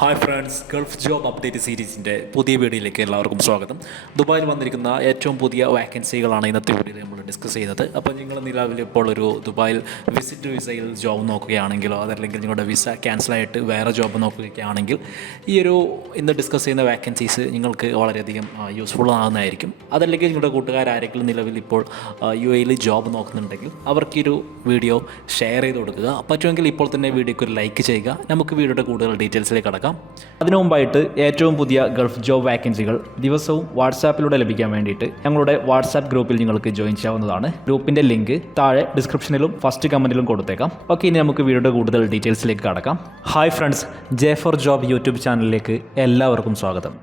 Hi friends gulf job update സീരീസിന്റെ പുതിയ വീഡിയോയിലേക്ക് എല്ലാവർക്കും സ്വാഗതം. ദുബായിൽ വന്നിരിക്കുന്ന ഏറ്റവും പുതിയ വാക്കൻസികളാണ് ഇന്നത്തെ വീഡിയോയിൽ നമ്മൾ ഡിസ്കസ് ചെയ്യുന്നത്. അപ്പോൾ നിങ്ങൾ നിലവിൽ ഇപ്പോൾ ഒരു ദുബായിൽ വിസിറ്റ് വിസയിൽ ജോബ് നോക്കുകയാണെങ്കിലോ അതല്ലെങ്കിൽ നിങ്ങളുടെ വിസ ക്യാൻസലായിട്ട് വേറെ ജോബ് നോക്കുകയാണെങ്കിൽ ഈ ഒരു ഇന്ന് ഡിസ്കസ് ചെയ്യുന്ന വാക്കൻസീസ് നിങ്ങൾക്ക് വളരെയധികം യൂസ്ഫുൾ ആകുന്നതായിരിക്കും. അതല്ലെങ്കിൽ നിങ്ങളുടെ കൂട്ടുകാരാരെങ്കിലും നിലവിൽ ഇപ്പോൾ യു എയിൽ ജോബ് നോക്കുന്നുണ്ടെങ്കിൽ അവർക്ക് ഈ ഒരു വീഡിയോ ഷെയർ ചെയ്ത് കൊടുക്കുക. പറ്റുമെങ്കിൽ ഇപ്പോൾ തന്നെ വീഡിയോക്ക് ഒരു ലൈക്ക് ചെയ്യുക. നമുക്ക് വീഡിയോയുടെ കൂടുതൽ ഡീറ്റെയിൽസിലേക്ക് കടക്കാം. അതിനു മുമ്പായിട്ട് ഏറ്റവും പുതിയ ഗൾഫ് ജോബ് വാക്കൻസികൾ ദിവസവും വാട്സാപ്പിലൂടെ ലഭിക്കാൻ വേണ്ടിയിട്ട് ഞങ്ങളുടെ വാട്സാപ്പ് ഗ്രൂപ്പിൽ നിങ്ങൾക്ക് ജോയിൻ ചെയ്യാവുന്നതാണ്. ഗ്രൂപ്പിന്റെ ലിങ്ക് താഴെ ഡിസ്ക്രിപ്ഷനിലും ഫസ്റ്റ് കമന്റിലും കൊടുത്തേക്കാം. ഓക്കെ ഇനി നമുക്ക് വീഡിയോയുടെ കൂടുതൽ ഡീറ്റെയിൽസിലേക്ക് കടക്കാം. Hi friends J four job YouTube ചാനലിലേക്ക് എല്ലാവർക്കും സ്വാഗതം.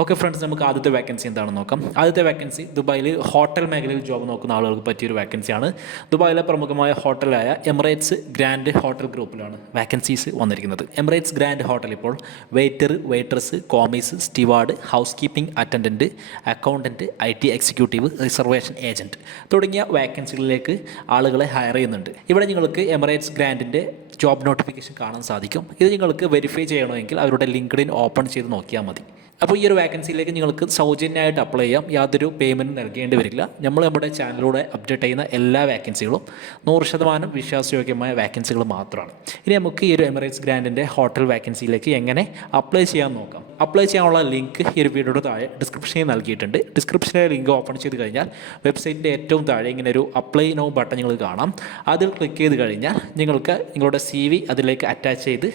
ഓക്കെ ഫ്രണ്ട്സ് നമുക്ക് ആദ്യത്തെ വേക്കൻസി എന്താണെന്ന് നോക്കാം. ആദ്യത്തെ വേക്കൻസി ദുബായിൽ ഹോട്ടൽ മേഖലയിൽ ജോബ് നോക്കുന്ന ആളുകൾക്ക് പറ്റിയൊരു വേക്കൻസിയാണ് ദുബായിലെ പ്രമുഖമായ ഹോട്ടലായ എമിറേറ്റ്സ് ഗ്രാൻഡ് ഹോട്ടൽ ഗ്രൂപ്പിലാണ് വേക്കൻസീസ് വന്നിരിക്കുന്നത്. എമിറേറ്റ്സ് ഗ്രാൻഡ് ഹോട്ടൽ ഇപ്പോൾ waiter waiters commis steward housekeeping attendant accountant I T executive reservation agent തുടങ്ങിയ വേക്കൻസികളിലേക്ക് ആളുകളെ ഹയർ ചെയ്യുന്നുണ്ട്. ഇവിടെ നിങ്ങൾക്ക് എമിറേറ്റ്സ് ഗ്രാൻഡിന്റെ ജോബ് നോട്ടിഫിക്കേഷൻ കാണാൻ സാധിക്കും. ഇത് നിങ്ങൾക്ക് വെരിഫൈ ചെയ്യണമെങ്കിൽ അവരുടെ ലിങ്ക്ഡിൻ ഓപ്പൺ ചെയ്ത് നോക്കിയാൽ മതി. അപ്പോൾ ഈ ഒരു വാക്കൻസിയിലേക്ക് നിങ്ങൾക്ക് സൗജന്യമായിട്ട് അപ്ലൈ ചെയ്യാം. യാതൊരു പേയ്മെന്റ് നൽകേണ്ടി വരില്ല. നമ്മൾ നമ്മുടെ ചാനലിലൂടെ അപ്ഡേറ്റ് ചെയ്യുന്ന എല്ലാ വാക്കൻസികളും നൂറ് ശതമാനം വിശ്വാസയോഗ്യമായ വാക്കൻസികൾ മാത്രമാണ്. ഇനി നമുക്ക് ഈ ഒരു എമിറേറ്റ്സ് ഗ്രാൻഡിന്റെ ഹോട്ടൽ വാക്കൻസിയിലേക്ക് എങ്ങനെ അപ്ലൈ ചെയ്യാൻ നോക്കാം. അപ്ലൈ ചെയ്യാനുള്ള ലിങ്ക് ഈ ഒരു വീഡിയോയുടെ താഴെ ഡിസ്ക്രിപ്ഷനിൽ നൽകിയിട്ടുണ്ട്. ഡിസ്ക്രിപ്ഷനിലെ ലിങ്ക് ഓപ്പൺ ചെയ്ത് കഴിഞ്ഞാൽ വെബ്സൈറ്റിന്റെ ഏറ്റവും താഴെ ഇങ്ങനെ ഒരു അപ്ലൈ നോ ബട്ടൺ നിങ്ങൾ കാണാം. അതിൽ ക്ലിക്ക് ചെയ്ത് കഴിഞ്ഞാൽ നിങ്ങൾക്ക് നിങ്ങളുടെ സി അതിലേക്ക് അറ്റാച്ച് ചെയ്ത്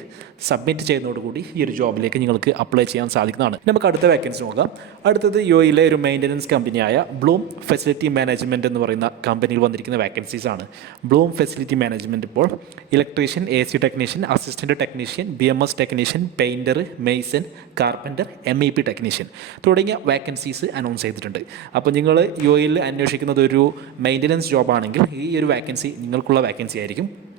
സബ്മിറ്റ് ചെയ്യുന്നതോടുകൂടി ഈ ഒരു ജോബിലേക്ക് നിങ്ങൾക്ക് അപ്ലൈ ചെയ്യാൻ സാധിക്കുന്നതാണ്. നമുക്ക് അടുത്ത വേക്കൻസി നോക്കാം. അടുത്തത് യു എയിലെ ഒരു മെയിന്റനൻസ് കമ്പനിയായ ബ്ലൂം ഫെസിലിറ്റി മാനേജ്മെന്റ് എന്ന് പറയുന്ന കമ്പനിയിൽ വന്നിരിക്കുന്ന വേക്കൻസീസ് ആണ്. ബ്ലൂം ഫെസിലിറ്റി മാനേജ്മെന്റ് ഇപ്പോൾ electrician A C technician assistant technician B M S technician painter mason carpenter M E P technician തുടങ്ങിയ വേക്കൻസീസ് അനൗൺസ് ചെയ്തിട്ടുണ്ട്. അപ്പോൾ നിങ്ങൾ യു എയിൽ അന്വേഷിക്കുന്നത് ഒരു മെയിന്റനൻസ് ജോബാണെങ്കിൽ ഈ ഒരു വേക്കൻസി നിങ്ങൾക്കുള്ള വേക്കൻസി ആയിരിക്കും.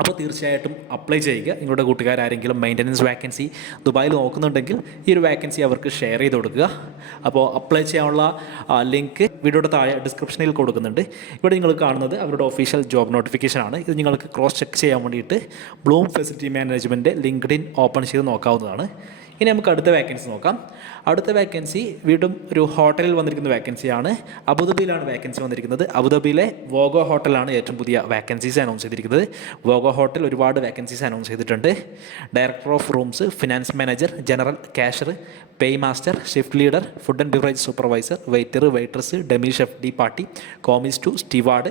അപ്പോൾ തീർച്ചയായിട്ടും അപ്ലൈ ചെയ്യുക. നിങ്ങളുടെ കൂട്ടുകാരാരെങ്കിലും മെയിന്റനൻസ് വാക്കൻസി ദുബായിൽ നോക്കുന്നുണ്ടെങ്കിൽ ഈ ഒരു വാക്കൻസി അവർക്ക് ഷെയർ ചെയ്ത് കൊടുക്കുക. അപ്പോൾ അപ്ലൈ ചെയ്യാനുള്ള ലിങ്ക് വീഡിയോയുടെ താഴെ ഡിസ്ക്രിപ്ഷനിൽ കൊടുക്കുന്നുണ്ട്. ഇവിടെ നിങ്ങൾ കാണുന്നത് അവരുടെ ഒഫീഷ്യൽ ജോബ് നോട്ടിഫിക്കേഷൻ ആണ്. ഇത് നിങ്ങൾക്ക് ക്രോസ് ചെക്ക് ചെയ്യാൻ വേണ്ടിയിട്ട് Bloom facility management LinkedIn open ചെയ്ത് നോക്കാവുന്നതാണ്. ഇനി നമുക്ക് അടുത്ത വേക്കൻസി നോക്കാം. അടുത്ത വേക്കൻസി വീണ്ടും ഒരു ഹോട്ടലിൽ വന്നിരിക്കുന്ന വേക്കൻസിയാണ് അബുദാബിയിലാണ് വേക്കൻസി വന്നിരിക്കുന്നത്. അബുദാബിയിലെ വോഗോ ഹോട്ടലാണ് ഏറ്റവും പുതിയ വേക്കൻസീസ് അനൗൺസ് ചെയ്തിരിക്കുന്നത്. വോഗോ ഹോട്ടൽ ഒരുപാട് വേക്കൻസീസ് അനൗൺസ് ചെയ്തിട്ടുണ്ട്. Director of rooms finance manager general cashier paymaster shift leader food and beverage supervisor waiter waiters demi chef de partie commis two steward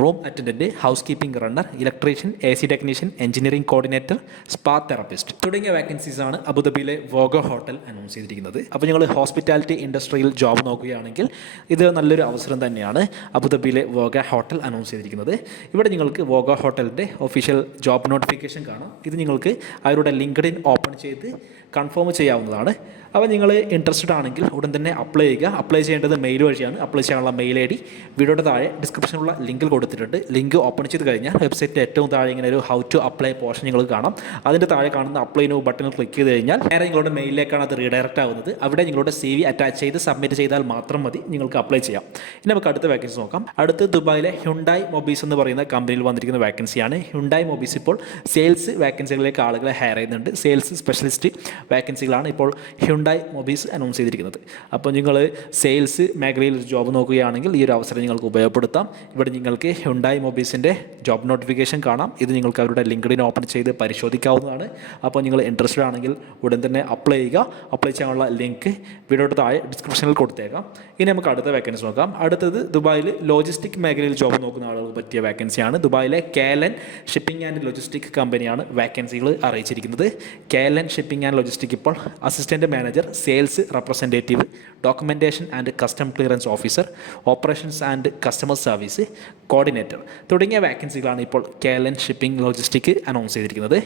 room attendant housekeeping runner electrician A C technician engineering coordinator spa therapist തുടങ്ങിയ vacancies ആണ് അബുദാബിയിലെ വോഗോ hotel announce ചെയ്തിരിക്കുന്നത്. അപ്പോൾ ഞങ്ങൾ hospitality ഇൻഡസ്ട്രിയിൽ job നോക്കുകയാണെങ്കിൽ ഇത് നല്ലൊരു അവസരം തന്നെയാണ് അബുദാബിയിലെ വോഗ ഹോട്ടൽ അനൗൺസ് ചെയ്തിരിക്കുന്നത്. ഇവിടെ നിങ്ങൾക്ക് വോഗ ഹോട്ടലിന്റെ ഒഫീഷ്യൽ ജോബ് നോട്ടിഫിക്കേഷൻ കാണാം. ഇത് നിങ്ങൾക്ക് അവരുടെ ലിങ്ക്ഡിൻ ഓപ്പൺ ചെയ്ത് കൺഫേം ചെയ്യാവുന്നതാണ്. അപ്പോൾ നിങ്ങൾ ഇൻട്രസ്റ്റഡ് ആണെങ്കിൽ ഉടൻ തന്നെ അപ്ലൈ ചെയ്യുക. അപ്ലൈ ചെയ്യേണ്ടത് മെയിൽ വഴിയാണ്. അപ്ലൈ ചെയ്യാനുള്ള മെയിൽ ഐ ഡി വീഡിയോയുടെ താഴെ ഡിസ്ക്രിപ്ഷനിലുള്ള ലിങ്കിൽ കൊടുത്തിട്ടുണ്ട്. ലിങ്ക് ഓപ്പൺ ചെയ്ത് കഴിഞ്ഞാൽ വെബ്സൈറ്റിന്റെ ഏറ്റവും താഴെ ഇങ്ങനെ ഒരു ഹൗ ടു അപ്ലൈ പോർഷൻ നിങ്ങൾക്ക് കാണാം. അതിന്റെ താഴെ കാണുന്ന അപ്ലൈ നോ ബട്ടണിൽ ക്ലിക്ക് ചെയ്ത് കഴിഞ്ഞാൽ നേരെ നിങ്ങളുടെ മെയിലിലേക്കാണ് അത് റീഡയറക്റ്റ് ആവുന്നത്. അവിടെ നിങ്ങളുടെ സി വി അറ്റാച്ച് ചെയ്ത് സബ്മിറ്റ് ചെയ്താൽ മാത്രം മതി. നിങ്ങൾക്ക് അപ്ലൈ ചെയ്യാം. ഇനി നമുക്ക് അടുത്ത വേക്കൻസി നോക്കാം. അടുത്ത് ദുബായിലെ ഹ്യുണ്ടായി മൊബീസ് എന്ന് പറയുന്ന കമ്പനിയിൽ വന്നിരിക്കുന്ന വേക്കൻസിയാണ് ഹ്യുണ്ടായി മൊബീസ് ഇപ്പോൾ സെയിൽസ് വേക്കൻസികളിലേക്ക് ആളുകളെ ഹയർ ചെയ്യുന്നുണ്ട്. സെയിൽസ് സ്പെഷ്യലിസ്റ്റ് വേക്കൻസികളാണ് ഇപ്പോൾ ഹ്യുണ്ടായി മൊബീസ് അനൗൺസ് ചെയ്തിരിക്കുന്നത്. അപ്പോൾ നിങ്ങൾ സെയിൽസ് മേഖലയിൽ ജോബ് നോക്കുകയാണെങ്കിൽ ഈ ഒരു അവസരം നിങ്ങൾക്ക് ഉപയോഗപ്പെടുത്താം. ഇവിടെ നിങ്ങൾക്ക് ഹ്യുണ്ടായി മൊബീസിന്റെ ജോബ് നോട്ടിഫിക്കേഷൻ കാണാം. ഇത് നിങ്ങൾക്ക് അവരുടെ ലിങ്ക്ഡിൻ ഓപ്പൺ ചെയ്ത് പരിശോധിക്കാവുന്നതാണ്. അപ്പോൾ നിങ്ങൾ ഇൻട്രസ്റ്റഡ് ആണെങ്കിൽ ഉടൻ തന്നെ അപ്ലൈ ചെയ്യുക അപ്ലൈ ചെയ്യാനുള്ള ലിങ്ക് വീഡിയോയുടെ താഴെ ഡിസ്ക്രിപ്ഷനിൽ കൊടുത്തേക്കാം. ഇനി നമുക്ക് അടുത്ത വേക്കൻസി നോക്കാം. അടുത്തത് ദുബായിൽ ലോജിസ്റ്റിക് മേഖലയിൽ ജോബ് നോക്കുന്ന ആളുകൾക്ക് പറ്റിയ വേക്കൻസിയാണ് ദുബായിലെ കേലൻ ഷിപ്പിംഗ് ആൻഡ് ലോജിസ്റ്റിക് കമ്പനിയാണ് വേക്കൻസികൾ അറിയിച്ചിരിക്കുന്നത്. കേലൻ ഷിപ്പിംഗ് ആൻഡ് ലോജിസ്റ്റിക് ഇപ്പോൾ assistant manager sales representative documentation and custom clearance officer operations and customer service coordinator തുടങ്ങിയ വേക്കൻസികളാണ് ഇപ്പോൾ കേലൻ ഷിപ്പിംഗ് ലോജിസ്റ്റിക് അനൗൺസ് ചെയ്തിരിക്കുന്നത്.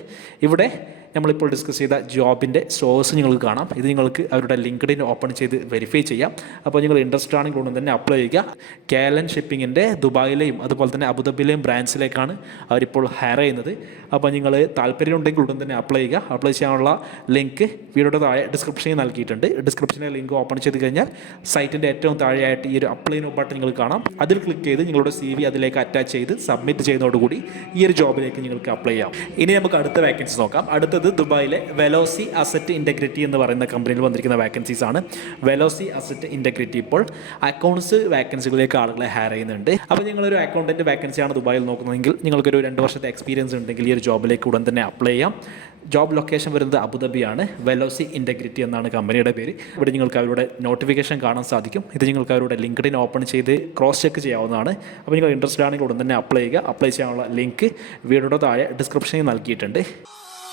ഇവിടെ നമ്മളിപ്പോൾ ഡിസ്കസ് ചെയ്ത ജോബിന്റെ സോഴ്സ് നിങ്ങൾക്ക് കാണാം. ഇത് നിങ്ങൾക്ക് അവരുടെ ലിങ്ക്ഡിൻ ഓപ്പൺ ചെയ്ത് വെരിഫൈ ചെയ്യാം. അപ്പോൾ നിങ്ങൾ ഇൻട്രസ്റ്റ് ആണെങ്കിൽ ഉടൻ തന്നെ അപ്ലൈ ചെയ്യുക. കേലൻ ഷിപ്പിങ്ങിന്റെ ദുബായിലെയും അതുപോലെ തന്നെ അബുദാബിയിലെയും ബ്രാഞ്ചിലേക്കാണ് അവരിപ്പോൾ ഹയർ ചെയ്യുന്നത്. അപ്പോൾ നിങ്ങൾ താല്പര്യമുണ്ടെങ്കിൽ ഉടൻ തന്നെ അപ്ലൈ ചെയ്യുക. അപ്ലൈ ചെയ്യാനുള്ള ലിങ്ക് വീഡിയോയുടെ താഴെ ഡിസ്ക്രിപ്ഷനിൽ നൽകിയിട്ടുണ്ട്. ഡിസ്ക്രിപ്ഷനിലെ ലിങ്ക് ഓപ്പൺ ചെയ്ത് കഴിഞ്ഞാൽ സൈറ്റിന്റെ ഏറ്റവും താഴെയായിട്ട് ഈ ഒരു അപ്ലൈ നോ ബട്ടൺ നിങ്ങൾ കാണാം. അതിൽ ക്ലിക്ക് ചെയ്ത് നിങ്ങളുടെ സി വി അതിലേക്ക് അറ്റാച്ച് ചെയ്ത് സബ്മിറ്റ് ചെയ്യുന്നതോടുകൂടി ഈ ഒരു ജോബിലേക്ക് നിങ്ങൾക്ക് അപ്ലൈ ചെയ്യാം. ഇനി നമുക്ക് അടുത്ത വേക്കൻസി നോക്കാം. അടുത്തത് ദുബായിലെ വെലോസി അസറ്റ് ഇന്റഗ്രിറ്റി എന്ന് പറയുന്ന കമ്പനിയിൽ വന്നിരിക്കുന്ന വാക്കൻസീസ് ആണ്. വെലോസി അസറ്റ് ഇന്റഗ്രിറ്റി ഇപ്പോൾ അക്കൗണ്ട്സ് വാക്കൻസികളിലേക്ക് ആളുകളെ ഹയർ ചെയ്യുന്നുണ്ട്. അപ്പോൾ നിങ്ങളൊരു അക്കൗണ്ടന്റ് വാക്കൻസിയാണ് ദുബായിൽ നോക്കുന്നതെങ്കിൽ നിങ്ങൾക്കൊരു രണ്ട് വർഷത്തെ എക്സ്പീരിയൻസ് ഉണ്ടെങ്കിൽ ഈ ഒരു ജോബിലേക്ക് ഉടൻ തന്നെ അപ്ലൈ ചെയ്യാം. ജോബ് ലൊക്കേഷൻ വരുന്നത് അബുദാബിയാണ്. വെലോസി ഇന്റഗ്രിറ്റി എന്നാണ് കമ്പനിയുടെ പേര്. ഇവിടെ നിങ്ങൾക്ക് അവരുടെ നോട്ടിഫിക്കേഷൻ കാണാൻ സാധിക്കും. ഇത് നിങ്ങൾക്ക് അവരുടെ ലിങ്ക്ഡിൻ ഓപ്പൺ ചെയ്ത് ക്രോസ് ചെക്ക് ചെയ്യാവുന്നതാണ്. അപ്പോൾ നിങ്ങൾ ഇൻട്രസ്റ്റഡ് ആണെങ്കിൽ ഉടൻ തന്നെ അപ്ലൈ ചെയ്യുക. അപ്ലൈ ചെയ്യാനുള്ള ലിങ്ക് വീഡിയോയുടെ താഴെ ഡിസ്ക്രിപ്ഷനിൽ നൽകിയിട്ടുണ്ട്.